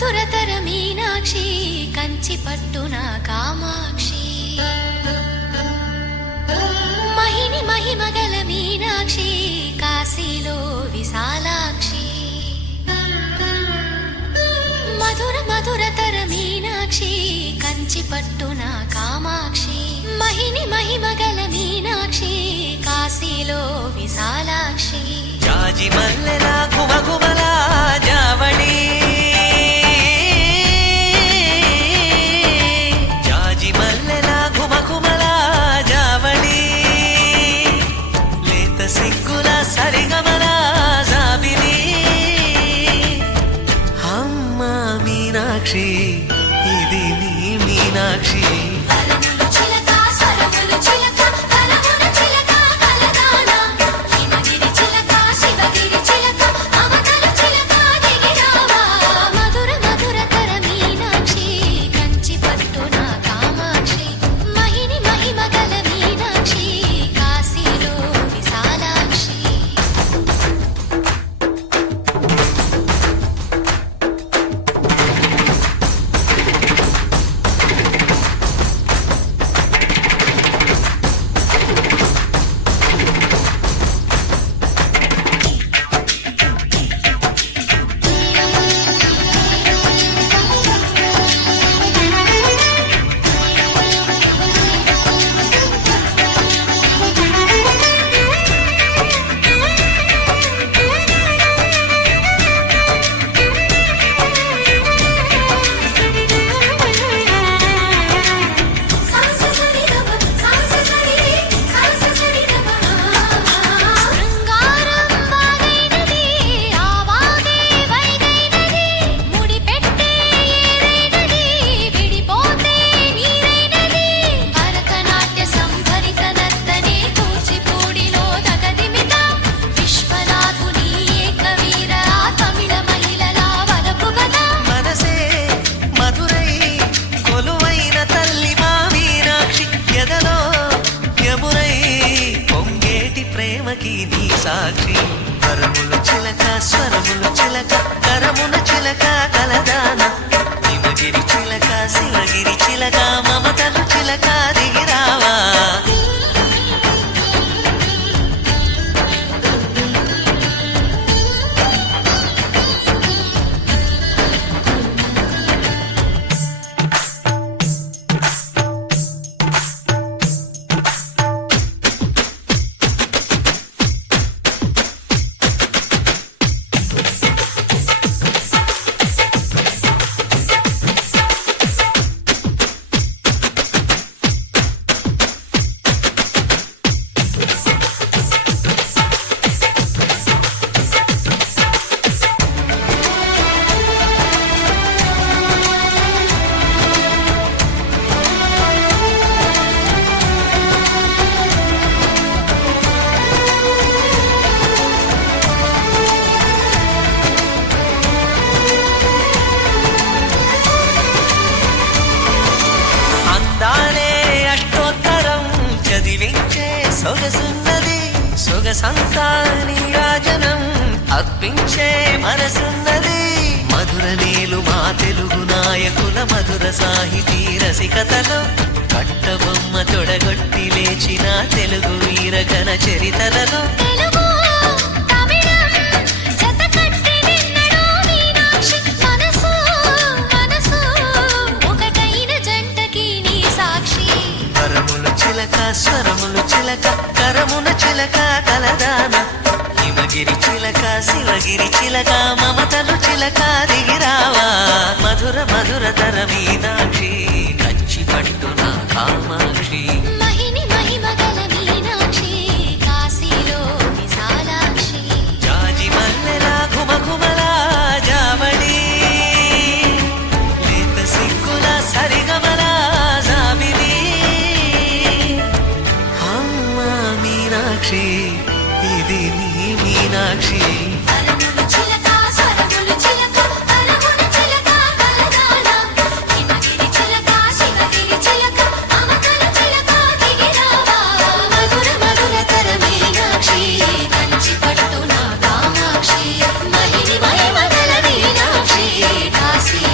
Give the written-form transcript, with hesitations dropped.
మధురతర మీనాక్షి కంచి పట్టున కామాక్షి మహిని మహిమగల మీనాక్షి కాశీలో విశాలాక్షి మధుర మధురతర మీనాక్షి కంచి పట్టున కామాక్షి మహిని మహిమగల మీనాక్షి కాశీలో విశాలాక్షి జాజి మల్లెలా గుమగుమలా జావళి జాజి మల్లెలా గుమగుమలా జావళి లేత సిగ్గుల సరిగమల జాబిలి అమ్మ మీనాక్షి ఇది నీ మీనాక్షి సాక్షి వరములు చిలక స్వరములు చిలక కరమున చిలక కలదాన హిమగిరి చిలక శివగిరి చిలక మమతలు చిలక దిగిరావా సొగసున్నది సొగసంతా నీరాజనం అర్పించే మనసున్నది మధుర నీలు మా తెలుగు నాయకుల మధుర సాహితీ రసికతలో కట్టబొమ్మ తొడగొట్టి లేచిన తెలుగు వీరగణ చరితలలో స్వరములు చిలక కరమున చిలక కలదాన హిమగిరి చిలక శివగిరి చిలక మమతలు చిలక దిగిరావా మధుర మధుర తర మీనాక్షి కంచి పట్టున కామాక్షి మహిని మహిమగల మీనాక్షి కాశీలో విశాలాక్షి జాజి మల్లెలా ఘుమఘుమలా జావళి లేత సిగ్గుల సరిగమల జాబిలి అమ్మ మీనాక్షి ఇది నీ మీనాక్షి